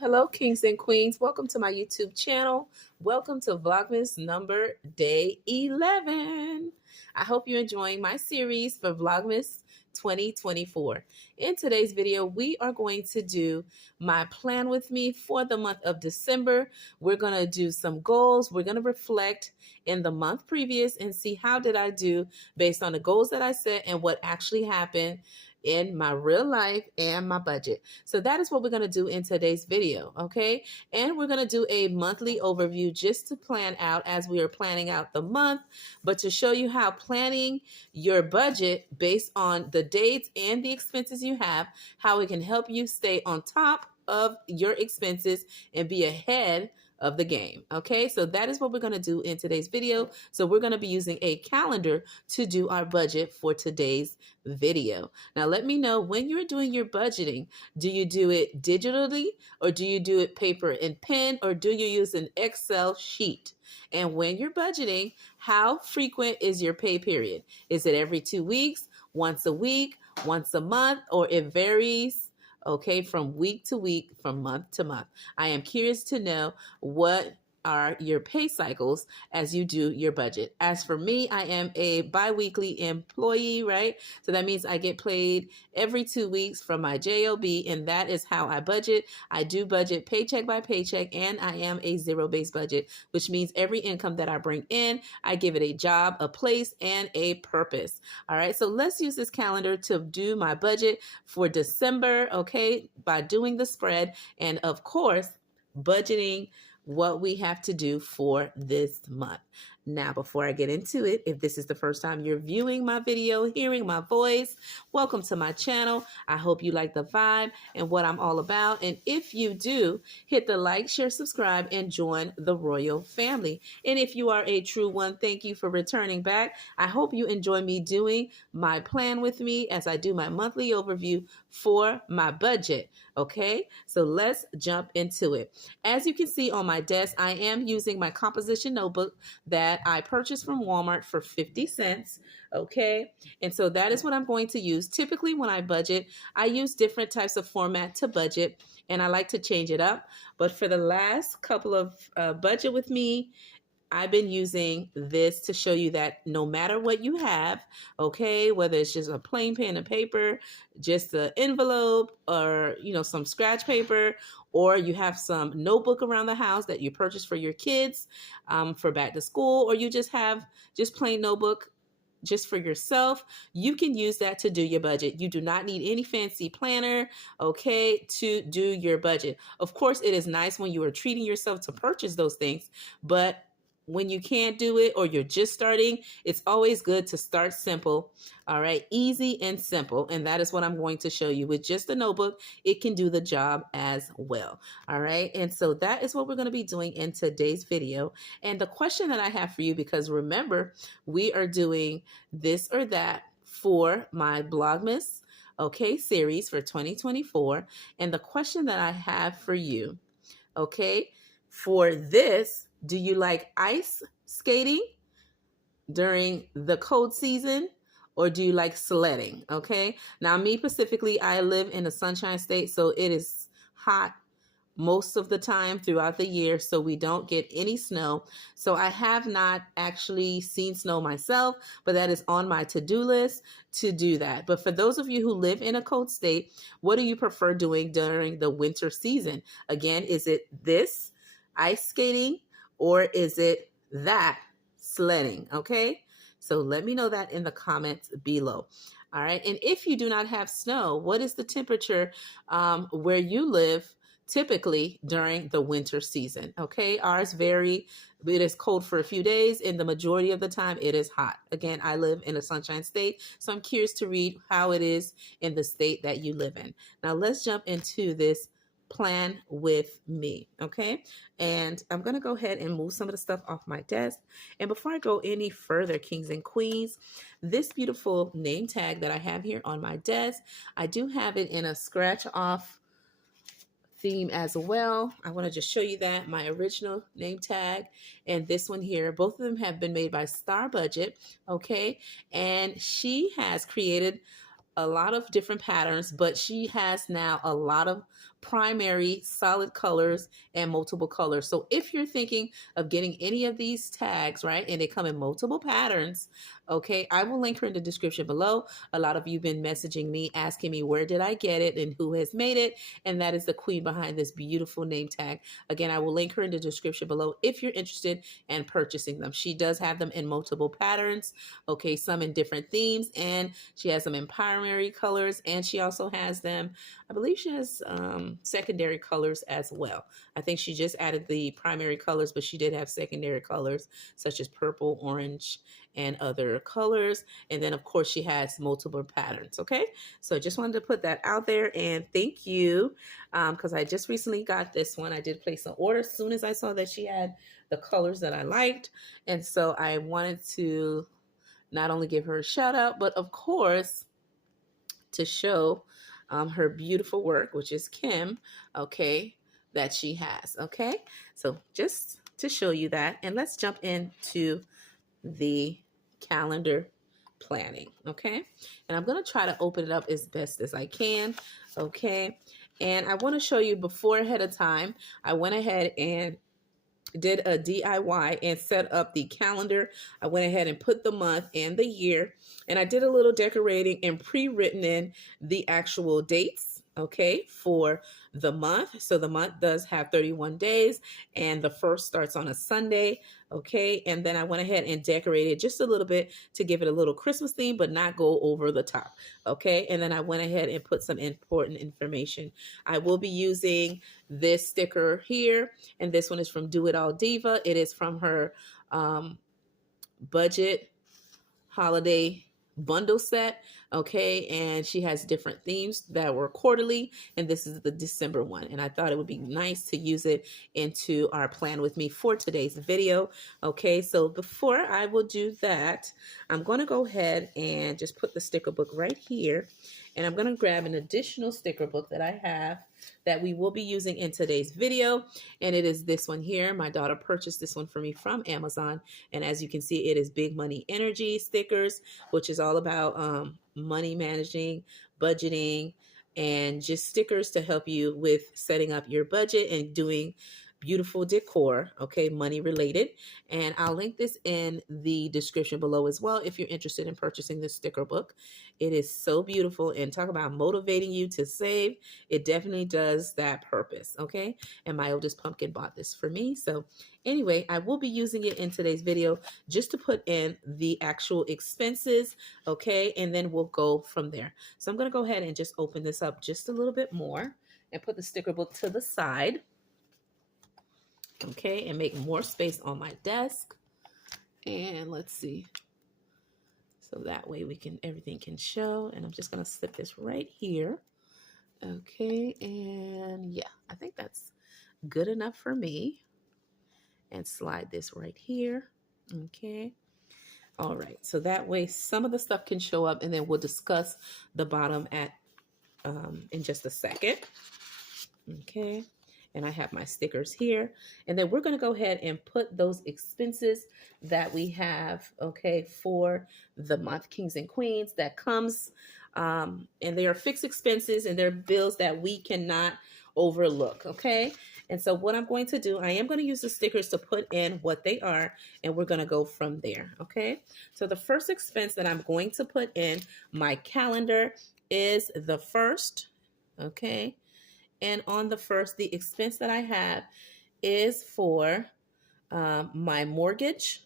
Hello, kings and queens. Welcome to my YouTube channel. Welcome to Vlogmas number day 11. I hope you're enjoying my series for Vlogmas 2024. In today's video, we are going to do my plan with me for the month of December. We're going to do some goals. We're going to reflect in the month previous and see how did I do based on the goals that I set and what actually happened in my real life and my budget. So that is what we're going to do in today's video, okay? And we're going to do a monthly overview just to plan out as we are planning out the month, but to show you how planning your budget based on the dates and the expenses you have, how it can help you stay on top of your expenses and be ahead of the game. Okay, so that is what we're going to do in today's video. So we're going to be using a calendar to do our budget for today's video. Now let me know, when you're doing your budgeting, do you do it digitally or do you do it paper and pen, or do you use an Excel sheet? And when you're budgeting, how frequent is your pay period? Is it every 2 weeks, once a week, once a month, or it varies? Okay, from week to week, from month to month. I am curious to know what are your pay cycles as you do your budget. As for me, I am a bi-weekly employee, right? So that means I get paid every 2 weeks from my job, and that is how I budget. I do budget paycheck by paycheck, and I am a zero-based budget, which means every income that I bring in, I give it a job, a place, and a purpose. All right, so let's use this calendar to do my budget for December, okay, by doing the spread, and of course, budgeting what we have to do for this month. Now, before I get into it, if this is the first time you're viewing my video, hearing my voice, welcome to my channel. I hope you like the vibe and what I'm all about. And if you do, hit the like, share, subscribe, and join the royal family. And if you are a true one, thank you for returning back. I hope you enjoy me doing my plan with me as I do my monthly overview for my budget. Okay, so let's jump into it. As you can see on my desk, I am using my composition notebook that I purchased from Walmart for 50 cents. Okay, and so that is what I'm going to use. Typically when I budget, I use different types of format to budget, and I like to change it up. But for the last couple of budget with me, I've been using this to show you that no matter what you have, okay, whether it's just a plain pen and paper, just an envelope, or, some scratch paper, or you have some notebook around the house that you purchased for your kids for back to school, or you just have just plain notebook just for yourself, you can use that to do your budget. You do not need any fancy planner, okay, to do your budget. Of course, it is nice when you are treating yourself to purchase those things, but when you can't do it or you're just starting, it's always good to start simple. All right, easy and simple. And that is what I'm going to show you. With just a notebook, it can do the job as well. All right, and so that is what we're going to be doing in today's video. And the question that I have for you, because remember, we are doing this or that for my Vlogmas, okay, series for 2024. And the question that I have for you, okay, for this, do you like ice skating during the cold season, or do you like sledding? Okay. Now, me specifically, I live in a sunshine state, so it is hot most of the time throughout the year, so we don't get any snow. So I have not actually seen snow myself, but that is on my to-do list to do that. But for those of you who live in a cold state, what do you prefer doing during the winter season? Again, is it this ice skating, or is it that sledding? Okay, so let me know that in the comments below. All right, and if you do not have snow, what is the temperature where you live typically during the winter season? Okay, ours vary. It is cold for a few days, and the majority of the time it is hot. Again, I live in a sunshine state, so I'm curious to read how it is in the state that you live in. Now let's jump into this plan with me, okay? And I'm going to go ahead and move some of the stuff off my desk. And before I go any further, kings and queens, this beautiful name tag that I have here on my desk, I do have it in a scratch off theme as well. I want to just show you that my original name tag and this one here, both of them have been made by Star Budget, okay? And she has created a lot of different patterns, but she has now a lot of primary solid colors and multiple colors. So if you're thinking of getting any of these tags, right, and they come in multiple patterns, okay, I will link her in the description below. A lot of you have been messaging me, asking me where did I get it and who has made it, and that is the queen behind this beautiful name tag. Again, I will link her in the description below if you're interested in purchasing them. She does have them in multiple patterns, okay, some in different themes, and she has them in primary colors, and she also has them, I believe she has secondary colors as well. I think she just added the primary colors, but she did have secondary colors such as purple, orange, and other colors. And then of course she has multiple patterns. Okay, so just wanted to put that out there, and thank you, because I just recently got this one. I did place an order as soon as I saw that she had the colors that I liked, and so I wanted to not only give her a shout out, but of course to show her beautiful work, which is Kim, okay, that she has. Okay, so just to show you that, and let's jump into the calendar planning. Okay, and I'm going to try to open it up as best as I can. Okay, and I want to show you before ahead of time, I went ahead and did a DIY and set up the calendar. I went ahead and put the month and the year, and I did a little decorating and pre-written in the actual dates, okay, for the month. So the month does have 31 days, and the first starts on a Sunday, okay, and then I went ahead and decorated just a little bit to give it a little Christmas theme, but not go over the top, okay, and then I went ahead and put some important information. I will be using this sticker here, and this one is from Do It All Diva. It is from her budget holiday bundle set, okay, and she has different themes that were quarterly, and this is the December one, and I thought it would be nice to use it into our plan with me for today's video. Okay, so before I will do that, I'm going to go ahead and just put the sticker book right here, and I'm going to grab an additional sticker book that I have that we will be using in today's video, and it is this one here. My daughter purchased this one for me from Amazon, and as you can see, it is Big Money Energy stickers, which is all about money managing, budgeting, and just stickers to help you with setting up your budget and doing beautiful decor, okay, money related. And I'll link this in the description below as well if you're interested in purchasing this sticker book. It is so beautiful, and talk about motivating you to save. It definitely does that purpose, okay? And my oldest pumpkin bought this for me. So anyway, I will be using it in today's video just to put in the actual expenses, okay? And then we'll go from there. So I'm going to go ahead and just open this up just a little bit more and put the sticker book to the side, okay, and make more space on my desk. And let's see. So that way everything can show. And I'm just going to slip this right here. Okay, and yeah, I think that's good enough for me. And slide this right here. Okay. All right, so that way some of the stuff can show up, and then we'll discuss the bottom in just a second. Okay, and I have my stickers here, and then we're going to go ahead and put those expenses that we have, okay, for the month, kings and queens, that comes, and they are fixed expenses, and they're bills that we cannot overlook, okay? And so what I'm going to do, I am going to use the stickers to put in what they are, and we're going to go from there, okay? So the first expense that I'm going to put in my calendar is the first, okay? And on the first, the expense that I have is for my mortgage.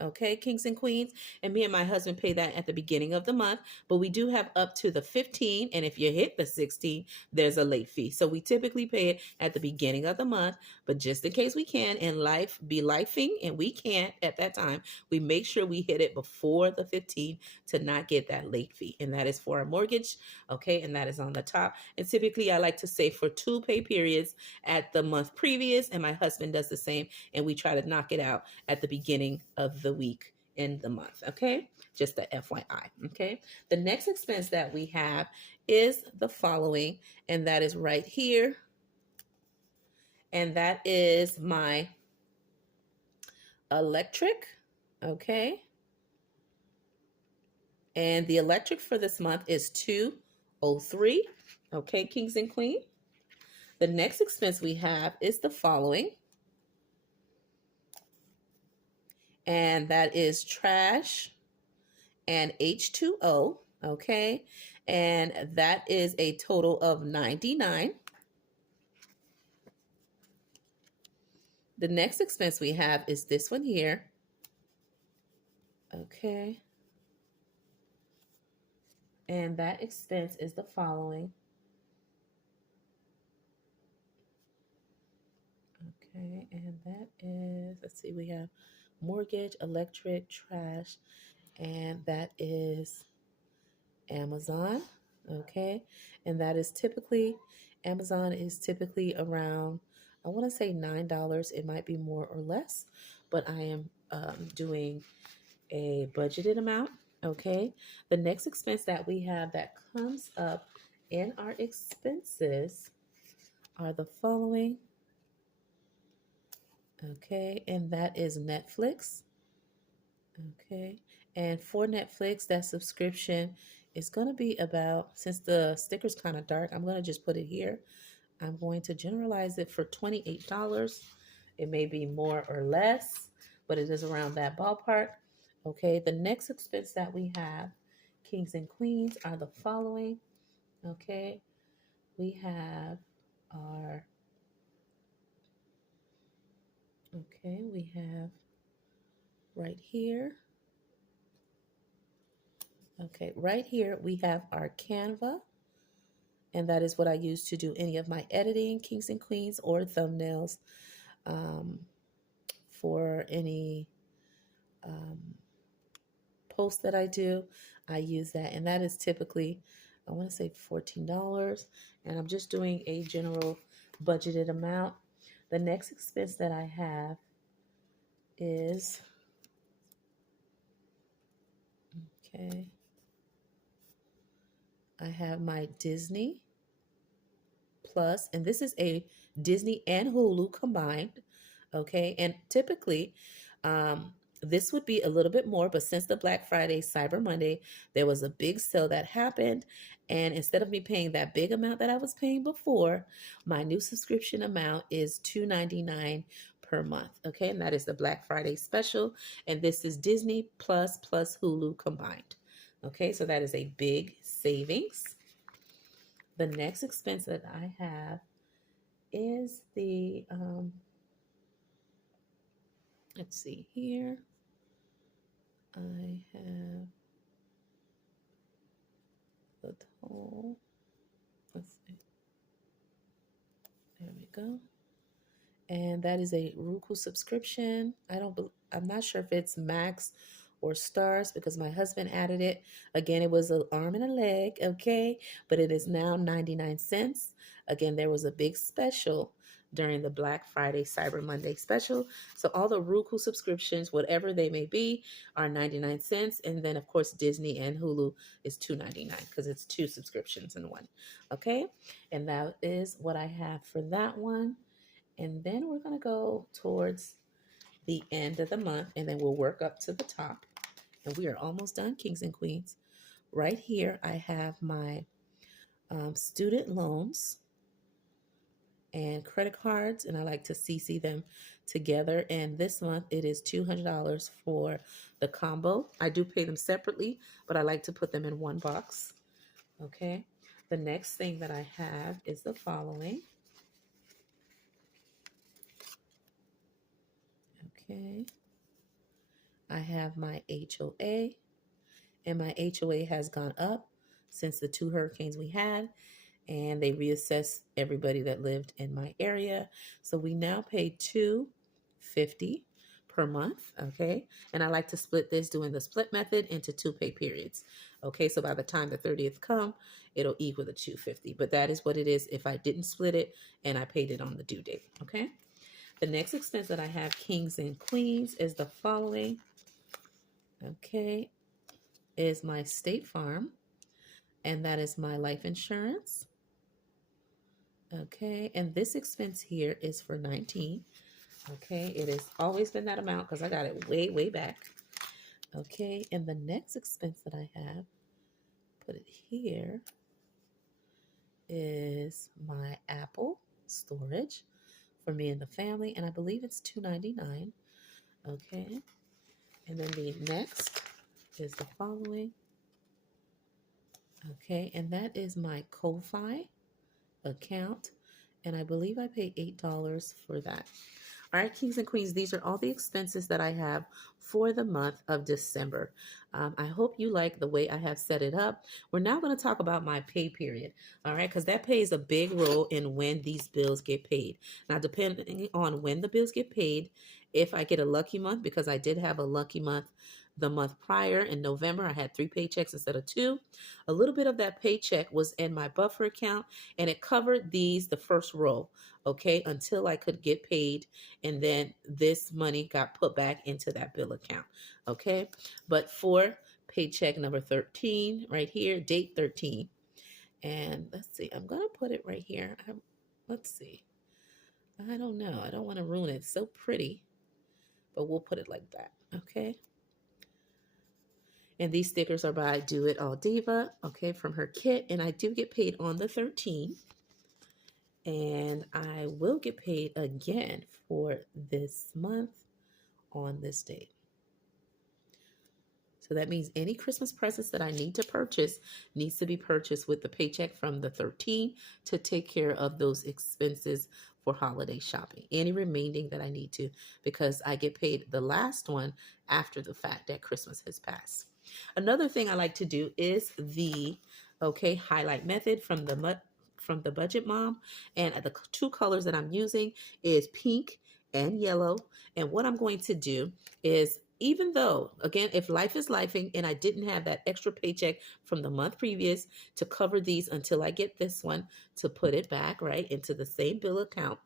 Okay, kings and queens. And me and my husband pay that at the beginning of the month, but we do have up to the 15. And if you hit the 16, there's a late fee. So we typically pay it at the beginning of the month, but just in case we can and life be lifing and we can't at that time, we make sure we hit it before the 15 to not get that late fee. And that is for our mortgage. Okay, and that is on the top. And typically I like to save for 2 pay periods at the month previous, and my husband does the same, and we try to knock it out at the beginning of the week in the month, okay? Just the FYI, okay? The next expense that we have is the following, and that is right here, and that is my electric, okay? And the electric for this month is $203, okay, kings and queens? The next expense we have is the following, and that is trash and H2O. Okay, and that is a total of $99. The next expense we have is this one here. Okay, and that expense is the following. Okay, and that is, let's see, we have mortgage, electric, trash, and that is Amazon. Okay, and that is typically, Amazon is typically around, I want to say $9. It might be more or less, but I am doing a budgeted amount. Okay, the next expense that we have that comes up in our expenses are the following. Okay, and that is Netflix. Okay, and for Netflix, that subscription is going to be about, since the sticker's kind of dark, I'm going to just put it here. I'm going to generalize it for $28. It may be more or less, but it is around that ballpark. Okay, the next expense that we have, kings and queens, are the following. Okay, we have our, okay, we have right here. Okay, right here we have our Canva, and that is what I use to do any of my editing, kings and queens, or thumbnails um, for any um, posts that I do. I use that, and that is typically, I want to say $14, and I'm just doing a general budgeted amount. The next expense that I have is, okay, I have my Disney Plus, and this is a Disney and Hulu combined. Okay, and typically, um, this would be a little bit more, but since the Black Friday, Cyber Monday, there was a big sale that happened, and instead of me paying that big amount that I was paying before, my new subscription amount is $2.99 per month. Okay, and that is the Black Friday special, and this is Disney plus Hulu combined. Okay, so that is a big savings. The next expense that I have is the, let's see here. I have the total. Let's see. There we go. And that is a Roku subscription. I'm not sure if it's max or stars because my husband added it. Again, it was an arm and a leg, okay? But it is now 99 cents. Again, there was a big special during the Black Friday Cyber Monday special. So all the Roku subscriptions, whatever they may be, are 99 cents. And then of course Disney and Hulu is $2.99 because it's two subscriptions in one. Okay? And that is what I have for that one. And then we're going to go towards the end of the month, and then we'll work up to the top. And we are almost done, kings and queens. Right here, I have my student loans and credit cards, and I like to CC them together. And this month, it is $200 for the combo. I do pay them separately, but I like to put them in one box. Okay. The next thing that I have is the following. Okay. I have my HOA, and my HOA has gone up since the two hurricanes we had, and they reassessed everybody that lived in my area. So we now pay $250 per month, okay? And I like to split this, doing the split method, into two pay periods. Okay, so by the time the 30th come, it'll equal the $250. But that is what it is if I didn't split it and I paid it on the due date, okay? The next expense that I have, kings and queens, is the following. Okay, is my State Farm, and that is my life insurance. Okay, and this expense here is for 19. Okay, it has always been that amount because I got it way back. Okay, and the next expense that I have, put it here, is my Apple. storage for me and the family, and I believe it's $2.99. Okay, and then the next is the following. Okay, and that is my Ko-Fi account, and I believe I paid $8 for that. All right, kings and queens, these are all the expenses that I have for the month of December. I hope you like the way I have set it up. We're now going to talk about my pay period, all right, because that plays a big role in when these bills get paid. Now, depending on when the bills get paid, if I get a lucky month, because I did have a lucky month the month prior in November, I had 3 paychecks instead of 2. A little bit of that paycheck was in my buffer account, and it covered the first row, okay, until I could get paid, and then this money got put back into that bill account, okay? But for paycheck number 13 right here, date 13, and let's see, I'm gonna put it right here. Let's see, I don't know, I don't want to ruin it. It's so pretty, but we'll put it like that, okay? And these stickers are by Do It All Diva, okay, from her kit, and I do get paid on the 13th. And I will get paid again for this month on this date. So that means any Christmas presents that I need to purchase needs to be purchased with the paycheck from the 13th to take care of those expenses for holiday shopping. Any remaining that I need to, because I get paid the last one after the fact that Christmas has passed. Another thing I like to do is the highlight method from the Budget Mom, and the 2 colors that I'm using is pink and yellow. And what I'm going to do is, even though, again, if life is lifing and I didn't have that extra paycheck from the month previous to cover these until I get this one to put it back right into the same bill account,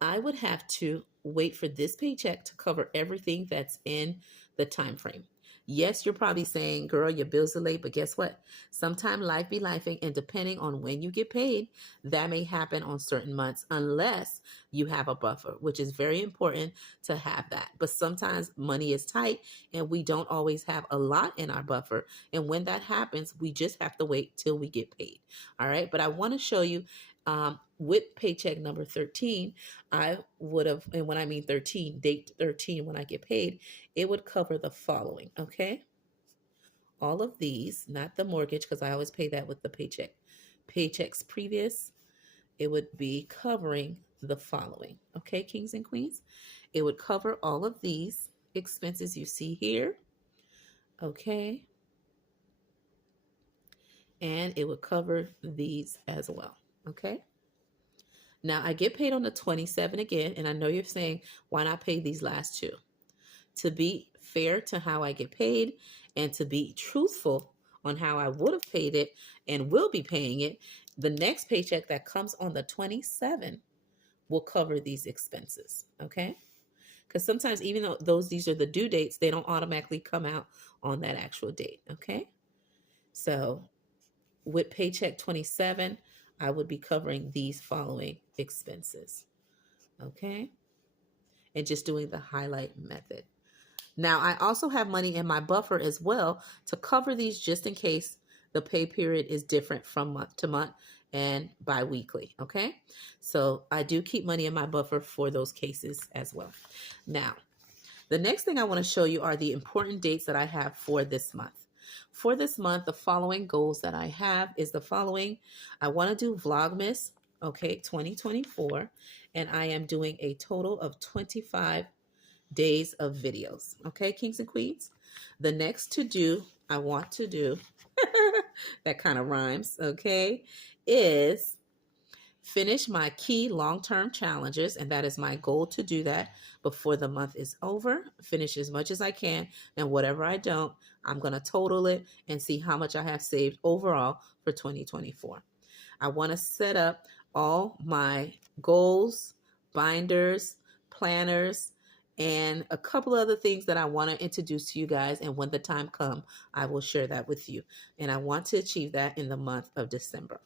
I would have to wait for this paycheck to cover everything that's in the time frame. Yes, you're probably saying, girl, your bills are late, but guess what? Sometime life be lifing, and depending on when you get paid, that may happen on certain months unless you have a buffer, which is very important to have that. But sometimes money is tight and we don't always have a lot in our buffer. And when that happens, we just have to wait till we get paid. All right. But I want to show you with paycheck number 13, I would have, and when I mean 13, date 13, when I get paid, it would cover the following, okay? All of these, not the mortgage, because I always pay that with the paycheck. Paychecks previous, it would be covering the following, okay, kings and queens? It would cover all of these expenses you see here, okay? And it would cover these as well, okay? Now, I get paid on the 27 again, and I know you're saying, why not pay these last 2? To be fair to how I get paid and to be truthful on how I would have paid it and will be paying it, the next paycheck that comes on the 27 will cover these expenses, okay? Because sometimes even though these are the due dates, they don't automatically come out on that actual date, okay? So with paycheck 27, I would be covering these following expenses, okay? And just doing the highlight method. Now, I also have money in my buffer as well to cover these just in case the pay period is different from month to month and bi-weekly, okay? So I do keep money in my buffer for those cases as well. Now, the next thing I want to show you are the important dates that I have for this month. For this month, the following goals that I have is the following. I want to do Vlogmas, okay, 2024, and I am doing a total of 25 days of videos, okay, kings and queens? The next to do, I want to do, that kind of rhymes, okay, is finish my key long-term challenges, and that is my goal to do that before the month is over. Finish as much as I can, and whatever I don't, I'm going to total it and see how much I have saved overall for 2024. I want to set up all my goals, binders, planners, and a couple other things that I want to introduce to you guys. And when the time comes, I will share that with you. And I want to achieve that in the month of December.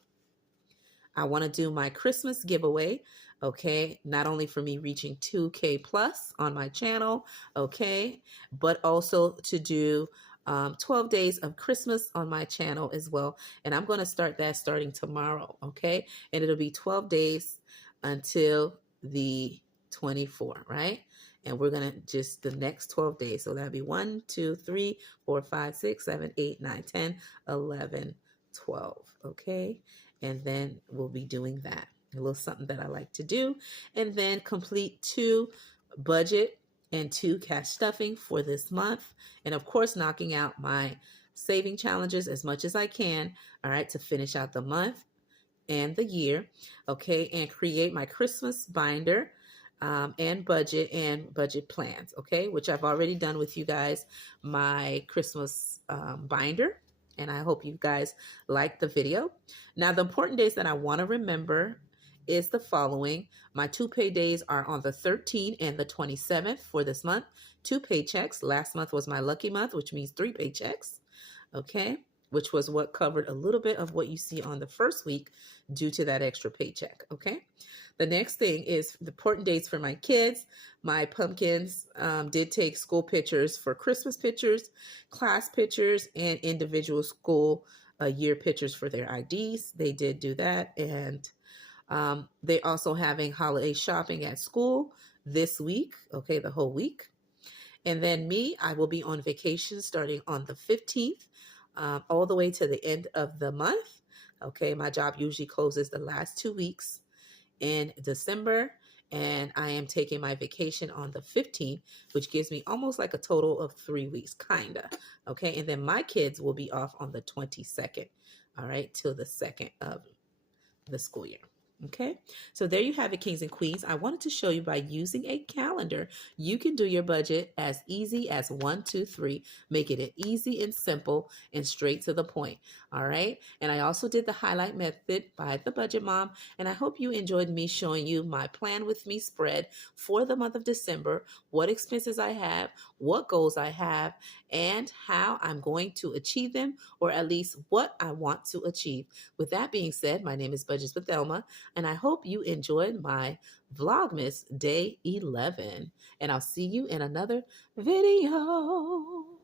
I want to do my Christmas giveaway, okay? Not only for me reaching 2K plus on my channel, okay? But also to do 12 days of Christmas on my channel as well. And I'm going to start that starting tomorrow, okay? And it'll be 12 days until the 24th, right? And we're going to just the next 12 days. So that'll be 1, 2, 3, 4, 5, 6, 7, 8, 9, 10, 11, 12. Okay. And then we'll be doing that. A little something that I like to do. And then complete 2 budget and 2 cash stuffing for this month. And of course, knocking out my saving challenges as much as I can. All right. To finish out the month and the year, okay, and create my Christmas binder and budget plans, okay, which I've already done with you guys, my Christmas binder, and I hope you guys like the video. Now, the important days that I want to remember is the following. My 2 pay days are on the 13th and the 27th for this month. 2 paychecks. Last month was my lucky month, which means 3 paychecks, okay, which was what covered a little bit of what you see on the first week due to that extra paycheck, okay? The next thing is the important dates for my kids. My pumpkins did take school pictures for Christmas pictures, class pictures, and individual school year pictures for their IDs. They did do that. And they also having holiday shopping at school this week, okay, the whole week. And then me, I will be on vacation starting on the 15th all the way to the end of the month. Okay, my job usually closes the last 2 weeks in December, and I am taking my vacation on the 15th, which gives me almost like a total of 3 weeks, kinda. Okay, and then my kids will be off on the 22nd, all right, till the 2nd of the school year. Okay, so there you have it, kings and queens. I wanted to show you by using a calendar, you can do your budget as easy as 1, 2, 3, making it easy and simple and straight to the point. All right, and I also did the highlight method by the Budget Mom, and I hope you enjoyed me showing you my plan with me spread for the month of December, what expenses I have, what goals I have, and how I'm going to achieve them, or at least what I want to achieve. With that being said, my name is Budgets with Thelma, and I hope you enjoyed my Vlogmas Day 11. And I'll see you in another video.